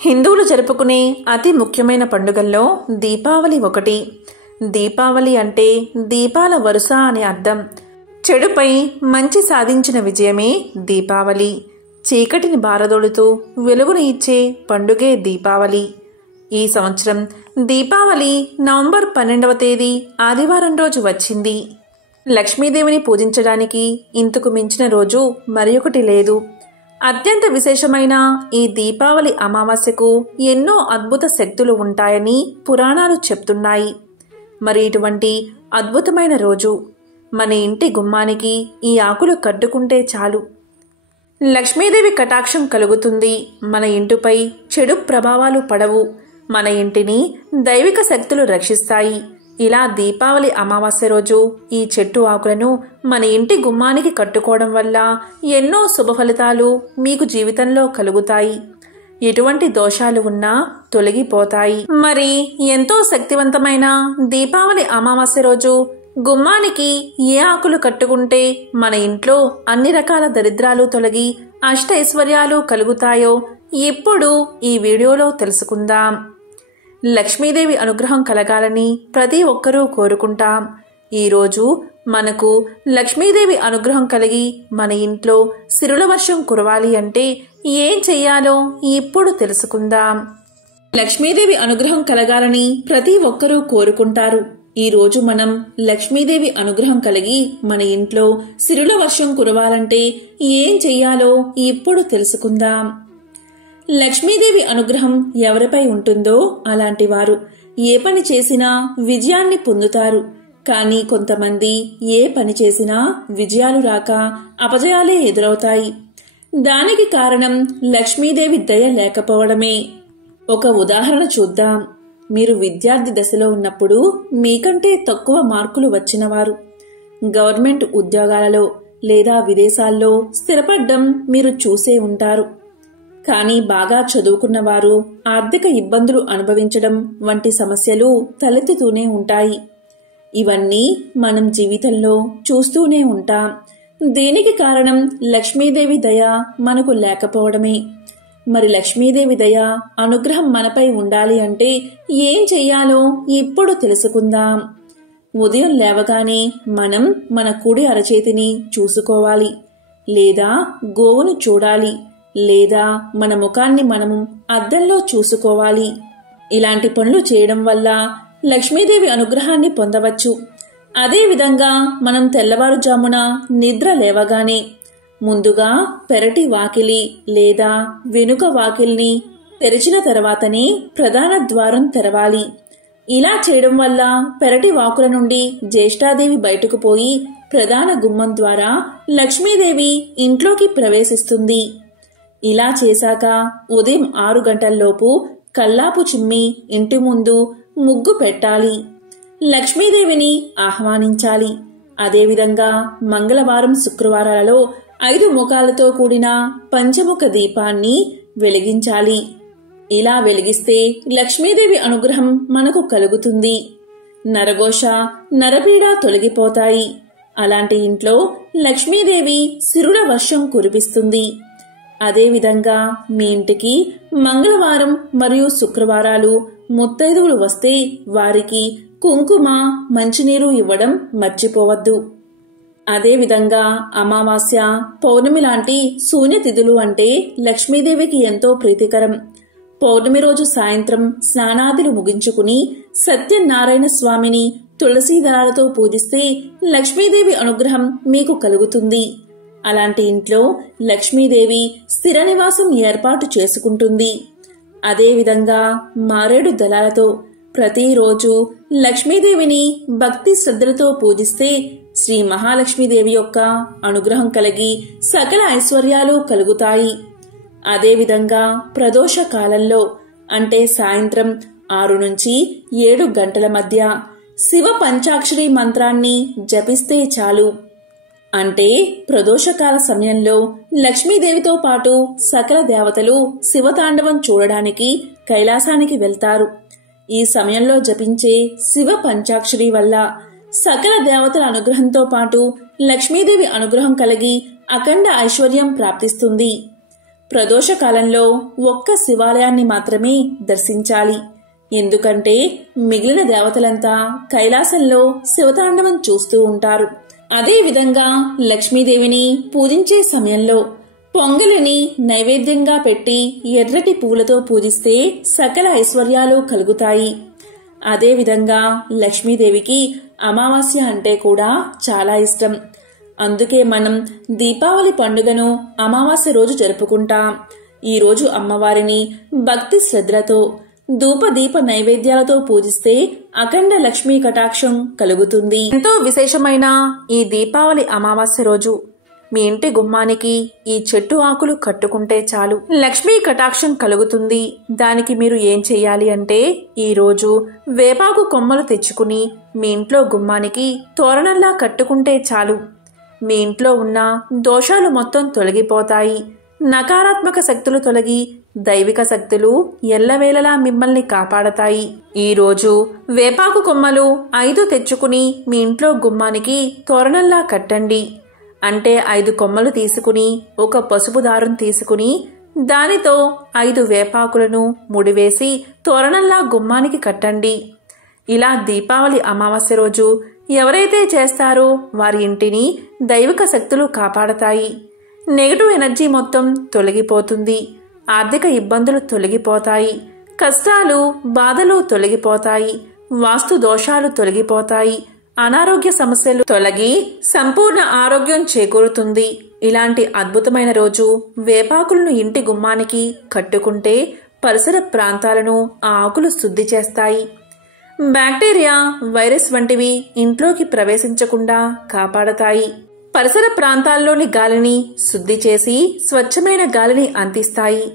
హిందువులు జరుపుకునే అతి ముఖ్యమైన పండుగల్లో దీపావళి ఒకటి. దీపావళి అంటే దీపాల వరుస అని అర్థం. చెడుపై మంచి సాధించిన విజయమే దీపావళి. చీకటిని బారదోడుతూ వెలుగును ఇచ్చే పండుగే దీపావళి. ఈ సంవత్సరం దీపావళి నవంబర్ 12వ తేదీ ఆదివారం రోజు వచ్చింది. లక్ష్మీదేవిని పూజించడానికి ఇంతకు మించిన రోజు మరొకటి లేదు. అత్యంత విశేషమైన ఈ దీపావళి అమావాస్యకు ఎన్నో అద్భుత శక్తులు ఉంటాయని పురాణాలు చెప్తున్నాయి. మరి ఇటువంటి అద్భుతమైన రోజు మన ఇంటి గుమ్మానికి ఈ ఆకులు కట్టుకుంటే చాలు, లక్ష్మీదేవి కటాక్షం కలుగుతుంది. మన ఇంటిపై చెడు ప్రభావాలు పడవు. మన ఇంటిని దైవిక శక్తులు రక్షిస్తాయి. ఇలా దీపావళి అమావాస్య రోజు ఈ చెట్టు ఆకులను మన ఇంటి గుమ్మానికి కట్టుకోవడం వల్ల ఎన్నో శుభ ఫలితాలు మీకు జీవితంలో కలుగుతాయి. ఎటువంటి దోషాలు ఉన్నా తొలగిపోతాయి. మరి ఎంతో శక్తివంతమైన దీపావళి అమావాస్య రోజు గుమ్మానికి ఏ ఆకులు కట్టుకుంటే మన ఇంట్లో అన్ని రకాల దరిద్రాలు తొలగి అష్టైశ్వర్యాలు కలుగుతాయో ఇప్పుడు ఈ వీడియోలో తెలుసుకుందాం. లక్ష్మీదేవి అనుగ్రహం కలగాలని ప్రతి ఒక్కరూ కోరుకుంటాం. ఈరోజు మనకు లక్ష్మీదేవి అనుగ్రహం కలిగి మన ఇంట్లో సిరుల వర్షం కురవాలి అంటే ఏం చెయ్యాలో ఇప్పుడు తెలుసుకుందాం. లక్ష్మీదేవి అనుగ్రహం కలగాలని ప్రతి ఒక్కరూ కోరుకుంటారు. ఈ రోజు మనం లక్ష్మీదేవి అనుగ్రహం కలిగి మన ఇంట్లో సిరుల వర్షం కురవాలంటే ఏం చెయ్యాలో ఇప్పుడు తెలుసుకుందాం. లక్ష్మీదేవి అనుగ్రహం ఎవరిపై ఉంటుందో అలాంటి వారు ఏ పని చేసినా విజయాన్ని పొందుతారు. కానీ కొంతమంది ఏ పని చేసినా విజయాలు రాక అపజయాలే ఎదురవుతాయి. దానికి కారణం లక్ష్మీదేవి దయ లేకపోవడమే. ఒక ఉదాహరణ చూద్దాం. మీరు విద్యార్థి దశలో ఉన్నప్పుడు మీకంటే తక్కువ మార్కులు వచ్చినవారు గవర్నమెంట్ ఉద్యోగాలలో లేదా విదేశాల్లో స్థిరపడ్డం మీరు చూసే ఉంటారు. కానీ బాగా చదువుకున్నవారు ఆర్థిక ఇబ్బందులు అనుభవించడం వంటి సమస్యలు తలెత్తుతూనే ఉంటాయి. ఇవన్నీ మనం జీవితంలో చూస్తూనే ఉంటాం. దీనికి కారణం లక్ష్మీదేవి దయ మనకు లేకపోవడమే. మరి లక్ష్మీదేవి దయ అనుగ్రహం మనపై ఉండాలి అంటే ఏం చెయ్యాలో ఇప్పుడు తెలుసుకుందాం. ఉదయం లేవగానే మనం మన కుడి అరచేతిని చూసుకోవాలి, లేదా గోవును చూడాలి, లేదా మన ముఖాన్ని మనము అద్దంలో చూసుకోవాలి. ఇలాంటి పనులు చేయడం వల్ల లక్ష్మీదేవి అనుగ్రహాన్ని పొందవచ్చు. అదేవిధంగా మనం తెల్లవారుజామున నిద్ర లేవగానే ముందుగా పెరటి వాకిలి లేదా వెనుక వాకిల్ని తెరిచిన తర్వాతనే ప్రధాన ద్వారం తెరవాలి. ఇలా చేయడం వల్ల పెరటి వాకుల నుండి జ్యేష్ఠాదేవి బయటకు పోయి ప్రధాన గుమ్మం ద్వారా లక్ష్మీదేవి ఇంట్లోకి ప్రవేశిస్తుంది. ఇలా చేశాక ఉదయం 6 గంటల్లోపు కల్లాపు చిమ్మి ఇంటి ముందు ముగ్గు పెట్టాలి. లక్ష్మీదేవిని ఆహ్వానించాలి. అదేవిధంగా మంగళవారం శుక్రవారాలలో 5 ముఖాలతో కూడిన పంచముఖ దీపాన్ని వెలిగించాలి. ఇలా వెలిగిస్తే లక్ష్మీదేవి అనుగ్రహం మనకు కలుగుతుంది. నరఘోష, నరపీడ తొలగిపోతాయి. అలాంటి ఇంట్లో లక్ష్మీదేవి సిరుల వర్షం కురిపిస్తుంది. అదేవిధంగా మీ ఇంటికి మంగళవారం మరియు శుక్రవారాలు ముత్తైదువులు వస్తే వారికి కుంకుమ, మంచినీరు ఇవ్వడం మర్చిపోవద్దు. అదేవిధంగా అమావాస్య, పౌర్ణమి లాంటి శూన్యతిథులు అంటే లక్ష్మీదేవికి ఎంతో ప్రీతికరం. పౌర్ణమి రోజు సాయంత్రం స్నానాదులు ముగించుకుని సత్యనారాయణ స్వామిని తులసీ దళాలతో పూజిస్తే లక్ష్మీదేవి అనుగ్రహం మీకు కలుగుతుంది. అలాంటి ఇంట్లో లక్ష్మీదేవి స్థిర నివాసం ఏర్పాటు చేసుకుంటుంది. అదేవిధంగా మారేడు దళాలతో ప్రతిరోజు లక్ష్మీదేవిని భక్తి శ్రద్ధలతో పూజిస్తే శ్రీ మహాలక్ష్మీదేవి యొక్క అనుగ్రహం కలిగి సకల ఐశ్వర్యాలు కలుగుతాయి. అదేవిధంగా ప్రదోష కాలంలో అంటే సాయంత్రం 6 నుంచి 7 గంటల మధ్య శివ పంచాక్షరి మంత్రాన్ని జపిస్తే చాలు. అంటే ప్రదోషకాల సమయంలో లక్ష్మీదేవితో పాటు సకల దేవతలు శివతాండవం చూడడానికి కైలాసానికి వెళ్తారు. ఈ సమయంలో జపించే శివ పంచాక్షరి వల్ల సకల దేవతల అనుగ్రహంతో పాటు లక్ష్మీదేవి అనుగ్రహం కలిగి అఖండ ఐశ్వర్యం ప్రాప్తిస్తుంది. ప్రదోష కాలంలో ఒక్క శివాలయాన్ని మాత్రమే దర్శించాలి. ఎందుకంటే మిగిలిన దేవతలంతా కైలాసంలో శివతాండవం చూస్తూ ఉంటారు. అదేవిధంగా లక్ష్మీదేవిని పూజించే సమయంలో పొంగలిని నైవేద్యంగా పెట్టి ఎర్రటి పూలతో పూజిస్తే సకల ఐశ్వర్యాలు కలుగుతాయి. అదేవిధంగా లక్ష్మీదేవికి అమావాస్య అంటే కూడా చాలా ఇష్టం. అందుకే మనం దీపావళి పండుగను అమావాస్య రోజు జరుపుకుంటాం. ఈ రోజు అమ్మవారిని భక్తి శ్రద్ధలతో ధూపదీప నైవేద్యాలతో పూజిస్తే అఖండ లక్ష్మీ కటాక్షం కలుగుతుంది. ఎంతో విశేషమైన ఈ దీపావళి అమావాస్య రోజు మీ ఇంటి గుమ్మానికి ఈ చెట్టు ఆకులు కట్టుకుంటే చాలు, లక్ష్మీ కటాక్షం కలుగుతుంది. దానికి మీరు ఏం చెయ్యాలి అంటే, ఈ రోజు వేపాకు కొమ్మలు తెచ్చుకుని మీ ఇంట్లో గుమ్మానికి తోరణంలా కట్టుకుంటే చాలు. మీ ఇంట్లో ఉన్న దోషాలు మొత్తం తొలగిపోతాయి. నకారాత్మక శక్తులు తొలగి దైవిక శక్తులు ఎల్లవేళలా మిమ్మల్ని కాపాడతాయి. ఈ రోజు వేపాకు కొమ్మలు 5 తెచ్చుకుని మీ ఇంట్లో గుమ్మానికి తోరణంలా కట్టండి. అంటే 5 కొమ్మలు తీసుకుని ఒక పసుపు దారం తీసుకుని దానితో 5 వేపాకులను ముడివేసి తోరణంలా గుమ్మానికి కట్టండి. ఇలా దీపావళి అమావాస్య రోజు ఎవరైతే చేస్తారో వారి ఇంటిని దైవిక శక్తులు కాపాడతాయి. నెగటివ్ ఎనర్జీ మొత్తం తొలగిపోతుంది. ఆర్థిక ఇబ్బందులు తొలగిపోతాయి. కష్టాలు బాధలు తొలగిపోతాయి. వాస్తు దోషాలు తొలగిపోతాయి. అనారోగ్య సమస్యలు తొలగి సంపూర్ణ ఆరోగ్యం చేకూరుతుంది. ఇలాంటి అద్భుతమైన రోజు వేపాకులను ఇంటి గుమ్మానికి కట్టుకుంటే పరిసర ప్రాంతాలను ఆ ఆకులు శుద్ధి చేస్తాయి. బ్యాక్టీరియా, వైరస్ వంటివి ఇంట్లోకి ప్రవేశించకుండా కాపాడతాయి. పరిసర ప్రాంతాల్లోని గాలిని శుద్ధి చేసి స్వచ్ఛమైన గాలిని అందిస్తాయి.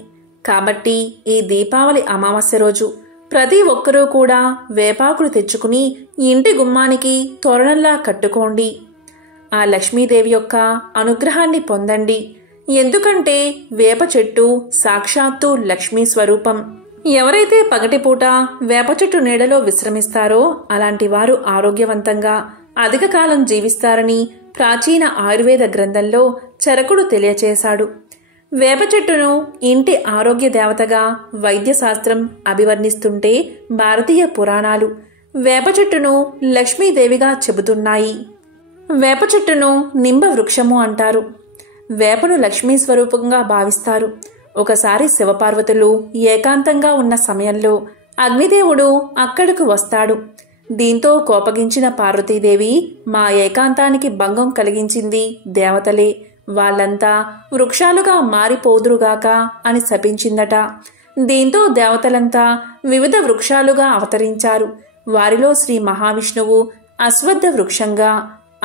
కాబట్టి ఈ దీపావళి అమావాస్య రోజు ప్రతి ఒక్కరూ కూడా వేపాకులు తెచ్చుకుని ఇంటి గుమ్మానికి తోరణంలా కట్టుకోండి. ఆ లక్ష్మీదేవి యొక్క అనుగ్రహాన్ని పొందండి. ఎందుకంటే వేప చెట్టు సాక్షాత్తు లక్ష్మీ స్వరూపం. ఎవరైతే పగటిపూట వేప చెట్టు నీడలో విశ్రమిస్తారో అలాంటి వారు ఆరోగ్యవంతంగా అధిక కాలం జీవిస్తారని ప్రాచీన ఆయుర్వేద గ్రంథంలో చరకుడు తెలియచేశాడు. వేప చెట్టును ఇంటి ఆరోగ్య దేవతగా వైద్యశాస్త్రం అభివర్ణిస్తుంటే భారతీయ పురాణాలు వేప చెట్టును లక్ష్మీదేవిగా చెబుతున్నాయి. వేప చెట్టును నింబ వృక్షము అంటారు. వేపను లక్ష్మీ స్వరూపంగా భావిస్తారు. ఒకసారి శివపార్వతులు ఏకాంతంగా ఉన్న సమయంలో అగ్నిదేవుడు అక్కడకు వస్తాడు. దీంతో కోపగించిన పార్వతీదేవి, మా ఏకాంతానికి భంగం కలిగించింది దేవతలే, వాళ్ళంతా వృక్షాలుగా మారిపోదురుగాక అని శపించిందట. దీంతో దేవతలంతా వివిధ వృక్షాలుగా అవతరించారు. వారిలో శ్రీ మహావిష్ణువు అశ్వత్థ వృక్షంగా,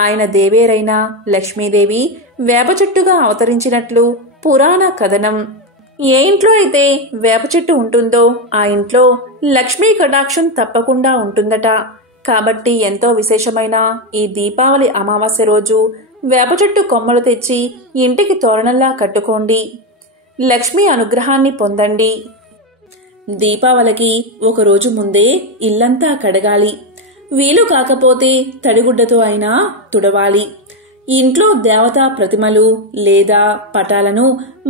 ఆయన దేవేరైన లక్ష్మీదేవి వేప చెట్టుగా అవతరించినట్లు పురాణ కథనం. ఏ ఇంట్లో అయితే వేప చెట్టు ఉంటుందో ఆ ఇంట్లో లక్ష్మీ కటాక్షం తప్పకుండా ఉంటుందట. కాబట్టి ఎంతో విశేషమైన ఈ దీపావళి అమావాస్య రోజు వేప చెట్టు కొమ్మలు తెచ్చి ఇంటికి తోరణంలా కట్టుకోండి. లక్ష్మీ అనుగ్రహాన్ని పొందండి. దీపావళికి ఒకరోజు ముందే ఇల్లంతా కడగాలి. వీలు కాకపోతే తడిగుడ్డతో అయినా తుడవాలి. ఇంట్లో దేవతా ప్రతిమలు లేదా పటాలను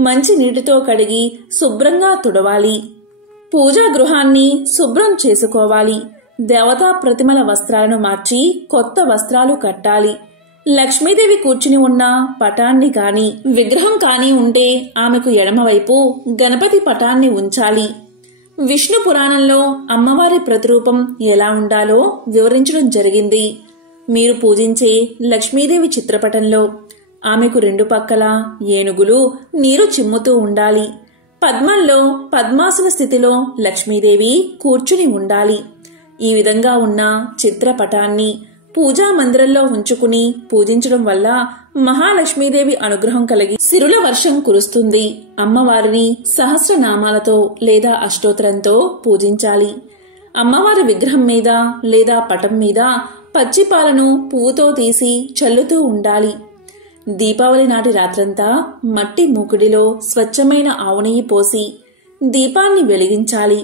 మంచి నీటితో కడిగి శుభ్రంగా తుడవాలి. పూజా గృహాన్ని శుభ్రం చేసుకోవాలి. దేవతా ప్రతిమల వస్త్రాలను మార్చి కొత్త వస్త్రాలు కట్టాలి. లక్ష్మీదేవి కూర్చుని ఉన్న పటాన్ని కాని విగ్రహం కాని ఉంటే ఆమెకు ఎడమవైపు గణపతి పటాన్ని ఉంచాలి. విష్ణు పురాణంలో అమ్మవారి ప్రతిరూపం ఎలా ఉండాలో వివరించడం జరిగింది. మీరు పూజించే లక్ష్మీదేవి చిత్రపటంలో ఆమెకు 2 పక్కల ఏనుగులు నీరు చిమ్ముతూ ఉండాలి. పద్మంలో పద్మాసన స్థితిలో లక్ష్మీదేవి కూర్చుని ఉండాలి. ఈ విధంగా ఉన్న చిత్రపటాన్ని పూజా మందిరంలో ఉంచుకుని పూజించడం వల్ల మహాలక్ష్మీదేవి అనుగ్రహం కలిగి సిరుల వర్షం కురుస్తుంది. అమ్మవారిని సహస్రనామాలతో లేదా అష్టోత్తరంతో పూజించాలి. అమ్మవారి విగ్రహం మీద లేదా పటం మీద పచ్చిపాలను పువ్వుతో తీసి చల్లుతూ ఉండాలి. దీపావళి నాటి రాత్రంతా మట్టి మూకుడిలో స్వచ్ఛమైన ఆవు నెయ్యి పోసి దీపాన్ని వెలిగించాలి.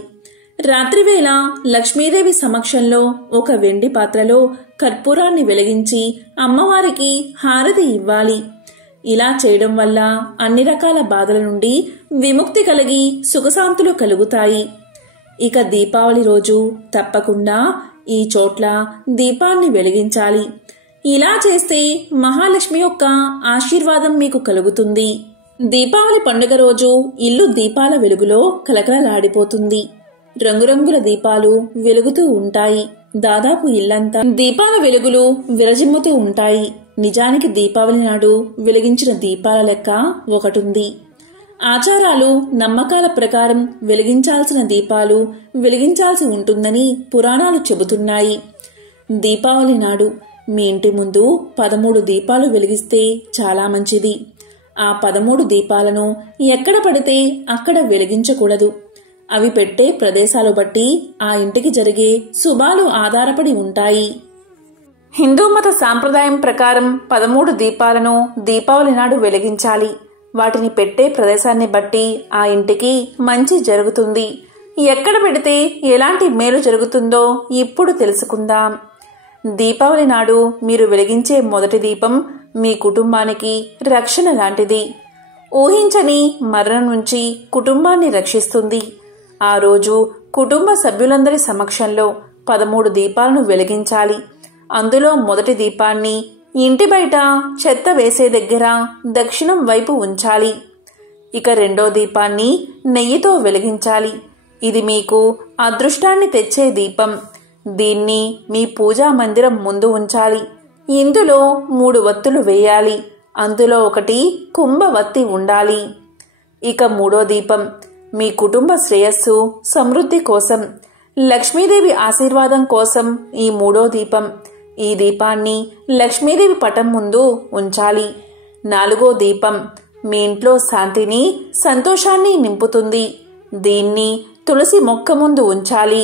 రాత్రివేళ లక్ష్మీదేవి సమక్షంలో ఒక వెండి పాత్రలో కర్పూరాన్ని వెలిగించి అమ్మవారికి హారతి ఇవ్వాలి. ఇలా చేయడం వల్ల అన్ని రకాల బాధల నుండి విముక్తి కలిగి సుఖశాంతులు కలుగుతాయి. ఇక దీపావళి రోజు తప్పకుండా ఈ చోట్ల దీపాన్ని వెలిగించాలి. ఇలా చేస్తే మహాలక్ష్మి యొక్క ఆశీర్వాదం మీకు కలుగుతుంది. దీపావళి పండుగ రోజు ఇల్లు దీపాల వెలుగులో కలకలలాడిపోతుంది. రంగురంగుల దీపాలు వెలుగుతూ ఉంటాయి. దాదాపు ఇల్లంతా దీపాల వెలుగులు విరజిమ్ముతూ ఉంటాయి. నిజానికి దీపావళి నాడు వెలిగించిన దీపాల లెక్క ఒకటుంది. ఆచారాలు, నమ్మకాల ప్రకారం వెలిగించాల్సిన దీపాలు వెలిగించాల్సి ఉంటుందని పురాణాలు చెబుతున్నాయి. దీపావళి నాడు మీ ఇంటి ముందు 13 దీపాలు వెలిగిస్తే చాలా మంచిది. ఆ 13 దీపాలను ఎక్కడ పడితే అక్కడ వెలిగించకూడదు. అవి పెట్టే ప్రదేశాలు బట్టి ఆ ఇంటికి జరిగే శుభాలు ఆధారపడి ఉంటాయి. హిందూ మత సాంప్రదాయం ప్రకారం 13 దీపాలను దీపావళి నాడు వెలిగించాలి. వాటిని పెట్టే ప్రదేశాన్ని బట్టి ఆ ఇంటికి మంచి జరుగుతుంది. ఎక్కడ పెడితే ఎలాంటి మేలు జరుగుతుందో ఇప్పుడు తెలుసుకుందాం. దీపావళి నాడు మీరు వెలిగించే మొదటి దీపం మీ కుటుంబానికి రక్షణ లాంటిది. ఊహించని మరణం నుంచి కుటుంబాన్ని రక్షిస్తుంది. ఆ రోజు కుటుంబ సభ్యులందరి సమక్షంలో 13 దీపాలను వెలిగించాలి. అందులో మొదటి దీపాన్ని ఇంటి బయట చెత్త వేసే దగ్గర దక్షిణం వైపు ఉంచాలి. ఇక రెండో దీపాన్ని నెయ్యితో వెలిగించాలి. ఇది మీకు అదృష్టాన్ని తెచ్చే దీపం. దీన్ని మీ పూజా మందిరం ముందు ఉంచాలి. ఇందులో 3 వత్తులు వేయాలి. అందులో ఒకటి కుంభవత్తి ఉండాలి. ఇక మూడో దీపం మీ కుటుంబ శ్రేయస్సు, సమృద్ధి కోసం, లక్ష్మీదేవి ఆశీర్వాదం కోసం ఈ మూడో దీపం. ఈ దీపాన్ని లక్ష్మీదేవి పటం ముందు ఉంచాలి. నాలుగో దీపం మీ ఇంట్లో శాంతిని, సంతోషాన్ని నింపుతుంది. దీన్ని తులసి మొక్క ముందు ఉంచాలి.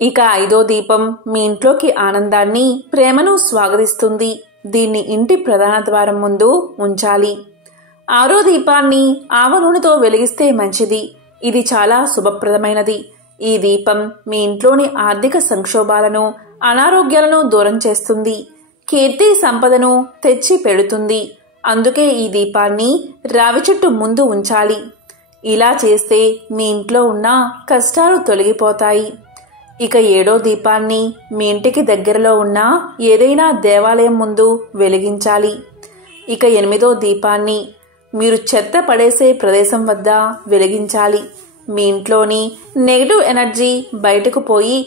ఇక ఐదో దీపం మీ ఇంట్లోకి ఆనందాన్ని, ప్రేమను స్వాగతిస్తుంది. దీన్ని ఇంటి ప్రధాన ద్వారం ముందు ఉంచాలి. ఆరో దీపాన్ని ఆవ నూనెతో వెలిగిస్తే మంచిది. ఇది చాలా శుభప్రదమైనది. ఈ దీపం మీ ఇంట్లోని ఆర్థిక సంక్షోభాలను, అనారోగ్యాలను దూరం చేస్తుంది. కీర్తి, సంపదను తెచ్చి పెడుతుంది. అందుకే ఈ దీపాన్ని రావి చెట్టు ముందు ఉంచాలి. ఇలా చేస్తే మీ ఇంట్లో ఉన్న కష్టాలు తొలగిపోతాయి. ఇక ఏడో దీపాన్ని మీ ఇంటికి దగ్గరలో ఉన్న ఏదైనా దేవాలయం ముందు వెలిగించాలి. ఇక ఎనిమిదో దీపాన్ని మీరు చెత్త పడేసే ప్రదేశం వద్ద వెలిగించాలి. మీ ఇంట్లోని నెగటివ్ ఎనర్జీ బయటకు పోయి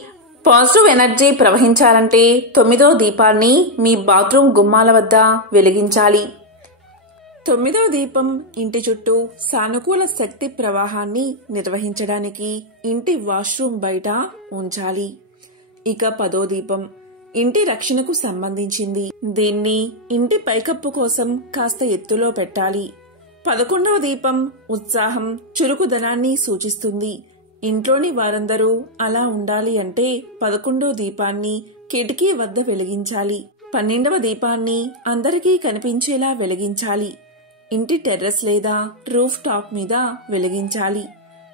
పాజిటివ్ ఎనర్జీ ప్రవహించాలంటే 9వ దీపాన్ని మీ బాత్రూమ్ గుమ్మాల వద్ద వెలిగించాలి. 9వ దీపం ఇంటి చుట్టూ సానుకూల శక్తి ప్రవాహాన్ని నిర్వహించడానికి ఇంటి వాష్రూమ్ బయట ఉంచాలి. ఇక 10వ దీపం ఇంటి రక్షణకు సంబంధించింది. దీన్ని ఇంటి పైకప్పు కోసం కాస్త ఎత్తులో పెట్టాలి. 11వ దీపం ఉత్సాహం, చురుకుదనాన్ని సూచిస్తుంది. ఇంట్లోని వారందరూ అలా ఉండాలి అంటే 11వ దీపాన్ని కిటికీ వద్ద వెలిగించాలి. 12వ దీపాన్ని అందరికీ కనిపించేలా వెలిగించాలి. ఇంటి టెర్రస్ లేదా రూఫ్ టాప్ మీద వెలిగించాలి.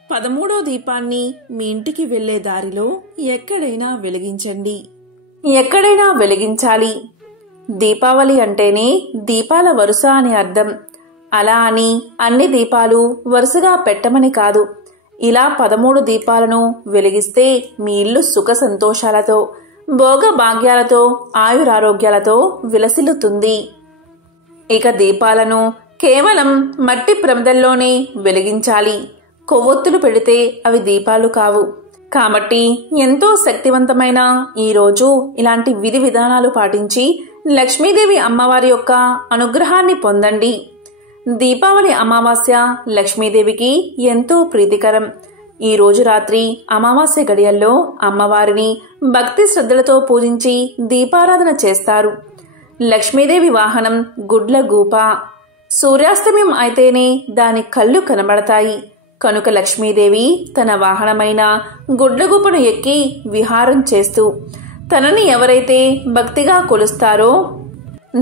13వ దీపాన్ని మీ ఇంటికి వెళ్లే దారిలో ఎక్కడైనా వెలిగించండి. ఎక్కడైనా వెలిగించాలి. దీపావళి అంటేనే దీపాల వరుస అని అర్థం. అలా అని అన్ని దీపాలు వరుసగా పెట్టమని కాదు. ఇలా 13 దీపాలను వెలిగిస్తే మీ ఇల్లు సుఖ సంతోషాలతో, భోగ భాగ్యాలతో, ఆయురారోగ్యాలతో విలసిల్లుతుంది. ఇక దీపాలను కేవలం మట్టి ప్రమిదల్లోనే వెలిగించాలి. కొవ్వొత్తులు పెడితే అవి దీపాలు కావు. కాబట్టి ఎంతో శక్తివంతమైన ఈ రోజు ఇలాంటి విధి విధానాలు పాటించి లక్ష్మీదేవి అమ్మవారి యొక్క అనుగ్రహాన్ని పొందండి. దీపావళి అమావాస్య లక్ష్మీదేవికి ఎంతో ప్రీతికరం. ఈ రోజు రాత్రి అమావాస్య గడియల్లో అమ్మవారిని భక్తి శ్రద్ధలతో పూజించి దీపారాధన చేస్తారు. లక్ష్మీదేవి వాహనం గుడ్ల గూప. సూర్యాస్తమయం అయితేనే దాని కళ్ళు కనబడతాయి. కనుక లక్ష్మీదేవి తన వాహనమైన గుడ్లగూపను ఎక్కి విహారం చేస్తూ తనని ఎవరైతే భక్తిగా కొలుస్తారో,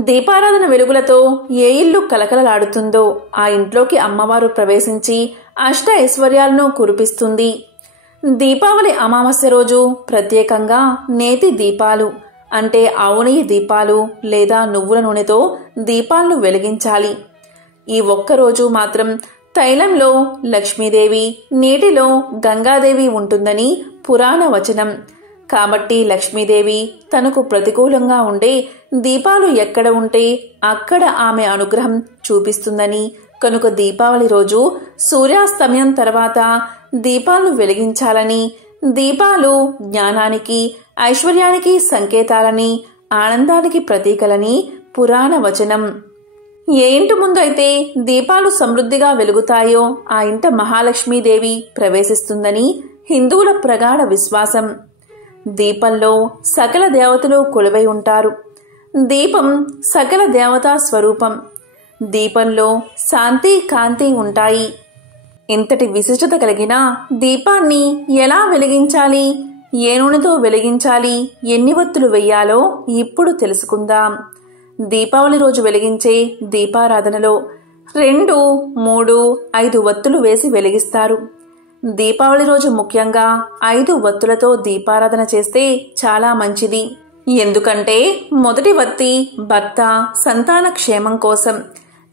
దీపారాధన వెలుగులతో ఏ ఇల్లు కలకలలాడుతుందో ఆ ఇంట్లోకి అమ్మవారు ప్రవేశించి అష్ట ఐశ్వర్యాలను కురిపిస్తుంది. దీపావళి అమావాస్య రోజు ప్రత్యేకంగా నేతి దీపాలు అంటే ఆవు నెయ్యి దీపాలు లేదా నువ్వుల నూనెతో దీపాలను వెలిగించాలి. ఈ ఒక్కరోజు మాత్రం తైలంలో లక్ష్మీదేవి, నీటిలో గంగాదేవి ఉంటుందని పురాణ వచనం. కాబట్టి లక్ష్మీదేవి తనకు ప్రతికూలంగా ఉండే దీపాలు ఎక్కడ ఉంటే అక్కడ ఆమె అనుగ్రహం చూపిస్తుందని, కనుక దీపావళి రోజు సూర్యాస్తమయం తర్వాత దీపాలను వెలిగించాలని, దీపాలు జ్ఞానానికి, ఐశ్వర్యానికి సంకేతాలని, ఆనందానికి ప్రతీకలని పురాణ వచనం. ఏ ఇంటి ముందు అయితే దీపాలు సమృద్ధిగా వెలుగుతాయో ఆ ఇంట మహాలక్ష్మీదేవి ప్రవేశిస్తుందని హిందువుల ప్రగాఢ విశ్వాసం. దీపంలో సకల దేవతలు కొలువై ఉంటారు. దీపం సకల దేవతా స్వరూపం. దీపంలో శాంతి, కాంతి ఉంటాయి. ఇంతటి విశిష్టత కలిగిన దీపాన్ని ఎలా వెలిగించాలి, ఏ నూనెతో వెలిగించాలి, ఎన్ని వత్తులు వెయ్యాలో ఇప్పుడు తెలుసుకుందాం. దీపావళి రోజు వెలిగించే దీపారాధనలో 2, 3, 5 వత్తులు వేసి వెలిగిస్తారు. దీపావళి రోజు ముఖ్యంగా 5 వత్తులతో దీపారాధన చేస్తే చాలా మంచిది. ఎందుకంటే మొదటి వత్తి భర్త, సంతాన క్షేమం కోసం,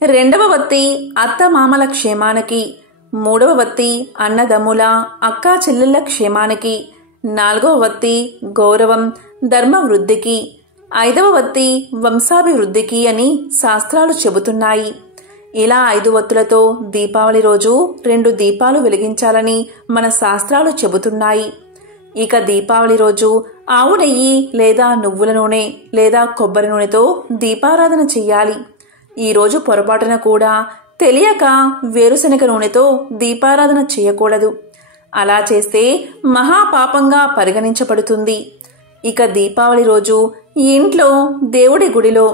2వ వత్తి అత్తమామల క్షేమానికి, 3వ వత్తి అన్నదమ్ముల, అక్కా చెల్లెళ్ల క్షేమానికి, 4వ వత్తి గౌరవం, ధర్మ వృద్ధికి, 5వ వత్తి వంశాభివృద్ధికి అని శాస్త్రాలు చెబుతున్నాయి. ఇలా 5 వత్తులతో దీపావళి రోజు 2 దీపాలు వెలిగించాలని మన శాస్త్రాలు చెబుతున్నాయి. ఇక దీపావళి రోజు ఆవు నెయ్యి లేదా నువ్వుల నూనె లేదా కొబ్బరి నూనెతో దీపారాధన చెయ్యాలి. ఈరోజు పొరపాటున కూడా తెలియక వేరుశనగ నూనెతో దీపారాధన చేయకూడదు. అలా చేస్తే మహాపాపంగా పరిగణించబడుతుంది. ఇక దీపావళి రోజు ఇంట్లో దేవుడి గుడిలో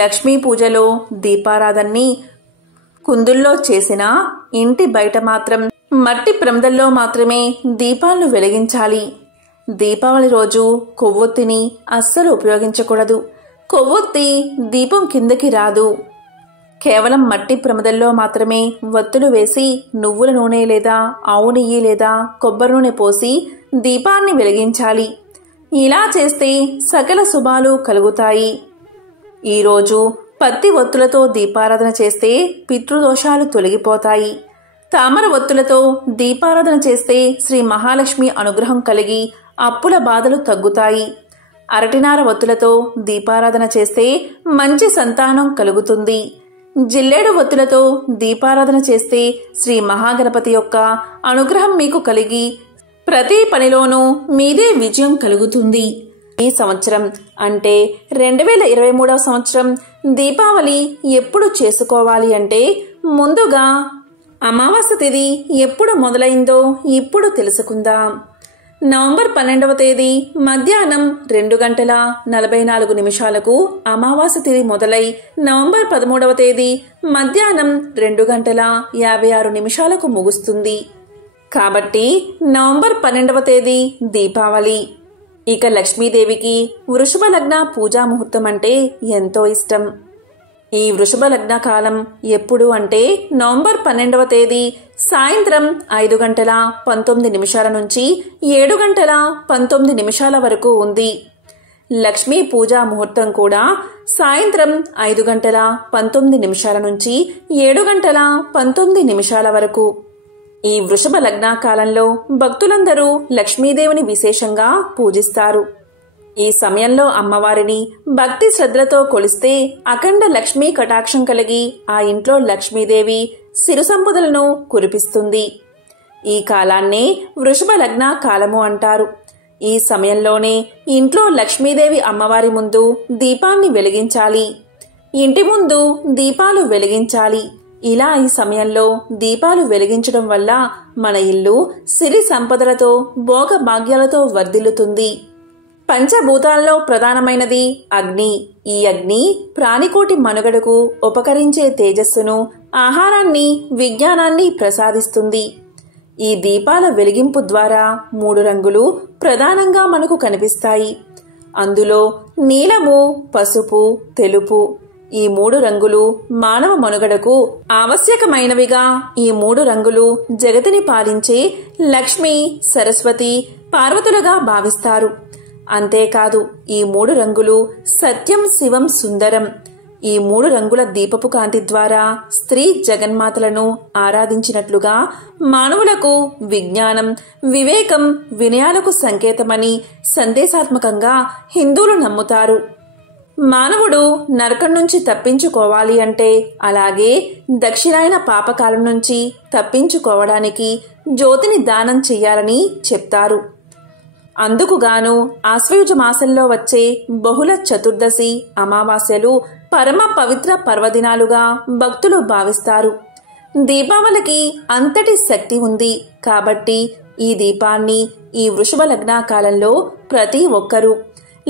లక్ష్మీ పూజలో దీపారాధనని కుందుల్లో చేసిన, ఇంటి బయట మాత్రం మట్టి ప్రమిదల్లో మాత్రమే దీపాలను వెలిగించాలి. దీపావళి రోజు కొవ్వొత్తిని అస్సలు ఉపయోగించకూడదు. కొవ్వొత్తి దీపం కిందకి రాదు. కేవలం మట్టి ప్రమిదల్లో మాత్రమే వత్తులు వేసి నువ్వుల నూనె లేదా ఆవు నెయ్యి లేదా కొబ్బరి నూనె పోసి దీపాన్ని వెలిగించాలి. ఇలా చేస్తే సకల శుభాలు కలుగుతాయి. ఈరోజు పత్తి ఒత్తులతో దీపారాధన చేస్తే పితృదోషాలు తొలగిపోతాయి. తామర ఒత్తులతో దీపారాధన చేస్తే శ్రీ మహాలక్ష్మి అనుగ్రహం కలిగి అప్పుల బాధలు తగ్గుతాయి. అరటినార ఒత్తులతో దీపారాధన చేస్తే మంచి సంతానం కలుగుతుంది. జిల్లేడు ఒత్తులతో దీపారాధన చేస్తే శ్రీ మహాగణపతి యొక్క అనుగ్రహం మీకు కలిగి ప్రతి పనిలోనూ మీదే విజయం కలుగుతుంది. ఈ సంవత్సరం అంటే 2023వ సంవత్సరం దీపావళి ఎప్పుడు చేసుకోవాలి అంటే ముందుగా అమావాస్య తిథి ఎప్పుడు మొదలైందో ఇప్పుడు తెలుసుకుందాం. నవంబర్ 12వ తేదీ మధ్యాహ్నం 2:44 అమావాస్య తిథి మొదలై నవంబర్ 13వ తేదీ మధ్యాహ్నం 2:56 ముగుస్తుంది. కాబట్టి నవంబర్ 12వ తేదీ దీపావళి. ఇక లక్ష్మీదేవికి వృషభ లగ్న పూజా ముహూర్తం అంటే ఎంతో ఇష్టం. ఈ వృషభ లగ్న కాలం ఎప్పుడు అంటే నవంబర్ 12వ తేదీ సాయంత్రం 5:19 నుంచి 7:19 వరకు ఉంది. లక్ష్మీ పూజా ముహూర్తం కూడా సాయంత్రం 5:19 నుంచి 7:19 వరకు. ఈ వృషభ లగ్న కాలంలో భక్తులందరూ లక్ష్మీదేవిని విశేషంగా పూజిస్తారు. ఈ సమయంలో అమ్మవారిని భక్తి శ్రద్ధలతో కొలిస్తే అఖండ లక్ష్మీ కటాక్షం కలిగి ఆ ఇంట్లో లక్ష్మీదేవి సిరు సంపదలను కురిపిస్తుంది. ఈ కాలాన్నే వృషభ లగ్న కాలము అంటారు. ఈ సమయంలోనే ఇంట్లో లక్ష్మీదేవి అమ్మవారి ముందు దీపాన్ని వెలిగించాలి. ఇంటి ముందు దీపాలు వెలిగించాలి. ఇలా ఈ సమయంలో దీపాలు వెలిగించడం వల్ల మన ఇల్లు సిరి సంపదలతో భోగ భాగ్యాలతో వర్ధిల్లుతుంది. పంచభూతాలలో ప్రధానమైనది అగ్ని. ఈ అగ్ని ప్రాణికోటి మనుగడకు ఉపకరించే తేజస్సును, ఆహారాన్ని, విజ్ఞానాన్ని ప్రసాదిస్తుంది. ఈ దీపాల వెలిగింపు ద్వారా 3 రంగులు ప్రధానంగా మనకు కనిపిస్తాయి. అందులో నీలము, పసుపు, తెలుపు ఈ 3 రంగులు మానవ మనుగడకు ఆవశ్యకమైనవిగా. ఈ 3 రంగులు జగతిని పాలించే లక్ష్మి, సరస్వతి, పార్వతులుగా భావిస్తారు. అంతేకాదు ఈ 3 రంగులు సత్యం, శివం, సుందరం. ఈ 3 రంగుల దీపపు కాంతి ద్వారా స్త్రీ జగన్మాతలను ఆరాధించినట్లుగా మానవులకు విజ్ఞానం, వివేకం, వినయాలకు సంకేతమని సందేశాత్మకంగా హిందువులు నమ్ముతారు. మానవుడు నరకం నుంచి తప్పించుకోవాలి అంటే, అలాగే దక్షిణాయన పాపకాలం నుంచి తప్పించుకోవడానికి జ్యోతిని దానం చెయ్యాలని చెప్తారు. అందుకుగాను ఆశ్వయుజ మాసంలో వచ్చే బహుళ చతుర్దశి, అమావాస్యలు పరమ పవిత్ర పర్వదినాలుగా భక్తులు భావిస్తారు. దీపావళికి అంతటి శక్తి ఉంది కాబట్టి ఈ దీపాన్ని ఈ వృషభ లగ్న కాలంలో ప్రతి ఒక్కరూ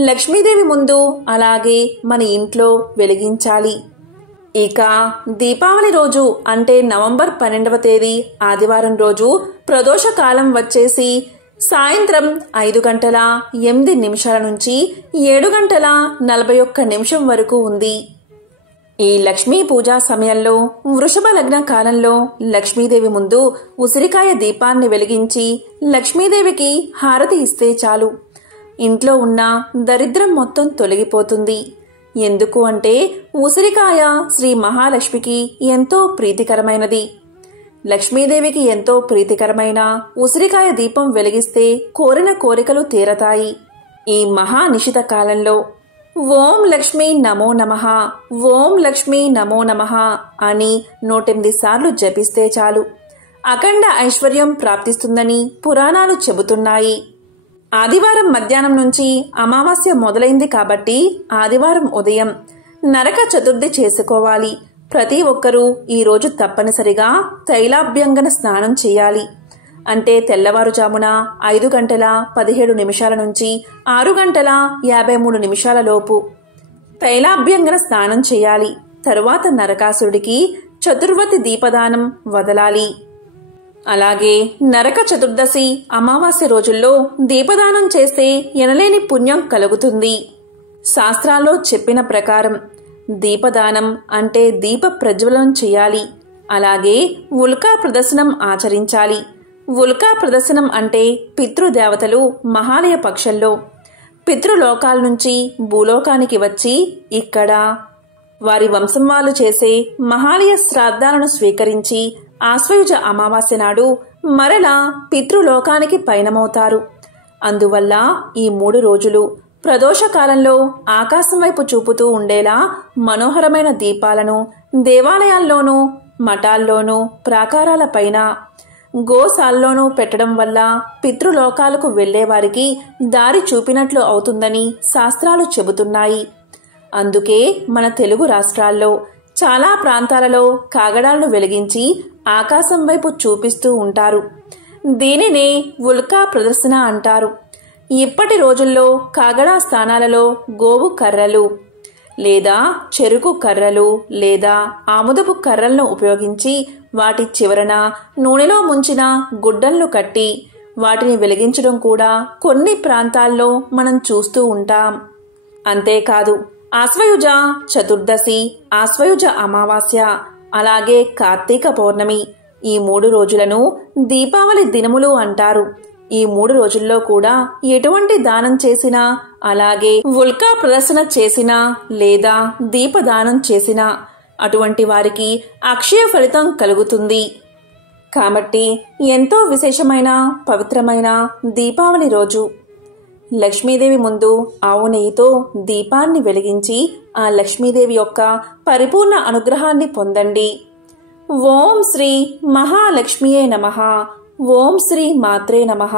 లక్ష్మీదేవి ముందు, అలాగే మన ఇంట్లో వెలిగించాలి. ఇక దీపావళి రోజు అంటే నవంబర్ 12వ తేదీ ఆదివారం రోజు ప్రదోష కాలం వచ్చేసి సాయంత్రం 5:08 నుంచి 7:41 వరకు ఉంది. ఈ లక్ష్మీ పూజా సమయంలో వృషభ లగ్న కాలంలో లక్ష్మీదేవి ముందు ఉసిరికాయ దీపాన్ని వెలిగించి లక్ష్మీదేవికి హారతి ఇస్తే చాలు, ఇంట్లో ఉన్న దరిద్రం మొత్తం తొలగిపోతుంది. ఎందుకు అంటే ఉసిరికాయ శ్రీ మహాలక్ష్మికి ఎంతో ప్రీతికరమైనది. లక్ష్మీదేవికి ఎంతో ప్రీతికరమైన ఉసిరికాయ దీపం వెలిగిస్తే కోరిన కోరికలు తీరతాయి. ఈ మహానిశిత కాలంలో ఓం లక్ష్మీ నమో నమః, ఓం లక్ష్మీ నమో నమః అని 108 సార్లు జపిస్తే చాలు, అఖండ ఐశ్వర్యం ప్రాప్తిస్తుందని పురాణాలు చెబుతున్నాయి. ఆదివారం మధ్యాహ్నం నుంచి అమావాస్య మొదలైంది కాబట్టి ఆదివారం ఉదయం నరక చతుర్థి చేసుకోవాలి. ప్రతి ఒక్కరూ ఈరోజు తప్పనిసరిగా తైలాభ్యంగన స్నానం చేయాలి. అంటే తెల్లవారుజామున 5:17 నుంచి 6:53 లోపు తైలాభ్యంగన స్నానం చేయాలి. తరువాత నరకాసురుడికి చతుర్వతి దీపదానం వదలాలి. అలాగే నరక చతుర్దశి, అమావాస్య రోజుల్లో దీపదానం చేస్తే ఎనలేని పుణ్యం కలుగుతుంది. శాస్త్రాల్లో చెప్పిన ప్రకారం దీపదానం అంటే దీప ప్రజ్వలనం చేయాలి. అలాగే ఉల్కా ప్రదర్శనం ఆచరించాలి. ఉల్కా ప్రదర్శనం అంటే పితృదేవతలు మహాలయ పక్షంలో పితృలోకాల నుంచి భూలోకానికి వచ్చి ఇక్కడ వారి వంశం వాళ్ళు చేసే మహాలయ శ్రాద్ధాలను స్వీకరించి ఆశ్వయుజ అమావాస్య నాడు మరలా పితృలోకానికి పయనమవుతారు. అందువల్ల ఈ 3 రోజులు ప్రదోషకాలంలో ఆకాశం వైపు చూపుతూ ఉండేలా మనోహరమైన దీపాలను దేవాలయాల్లోనూ, మఠాల్లోనూ, ప్రాకారాలపైన, గోశాల్లోనూ పెట్టడం వల్ల పితృలోకాలకు వెళ్లేవారికి దారి చూపినట్లు అవుతుందని శాస్త్రాలు చెబుతున్నాయి. అందుకే మన తెలుగు రాష్ట్రాల్లో చాలా ప్రాంతాలలో కాగడాలను వెలిగించి ఆకాశం వైపు చూపిస్తూ ఉంటారు. దీనినే ఉల్కా ప్రదర్శన అంటారు. ఇప్పటి రోజుల్లో కాగడా స్థానాలలో గోవు కర్రలు లేదా చెరుకు కర్రలు లేదా ఆముదపు కర్రలను ఉపయోగించి వాటి చివరన నూనెలో ముంచిన గుడ్డలను కట్టి వాటిని వెలిగించడం కూడా కొన్ని ప్రాంతాల్లో మనం చూస్తూ ఉంటాం. అంతేకాదు ఆశ్వయుజ చతుర్దశి, ఆశ్వయుజ అమావాస్య, అలాగే కార్తీక పౌర్ణమి ఈ 3 రోజులను దీపావళి దినములు అంటారు. ఈ 3 రోజుల్లో కూడా ఎటువంటి దానం చేసినా, అలాగే ఉల్కా ప్రదర్శన చేసినా లేదా దీపదానం చేసినా అటువంటి వారికి అక్షయ ఫలితం కలుగుతుంది. కాబట్టి ఎంతో విశేషమైన పవిత్రమైన దీపావళి రోజు లక్ష్మీదేవి ముందు ఆవు నెయ్యితో దీపాన్ని వెలిగించి ఆ లక్ష్మీదేవి యొక్క పరిపూర్ణ అనుగ్రహాన్ని పొందండి. ఓం శ్రీ మహాలక్ష్మియే నమః. ఓం శ్రీ మాత్రే నమః.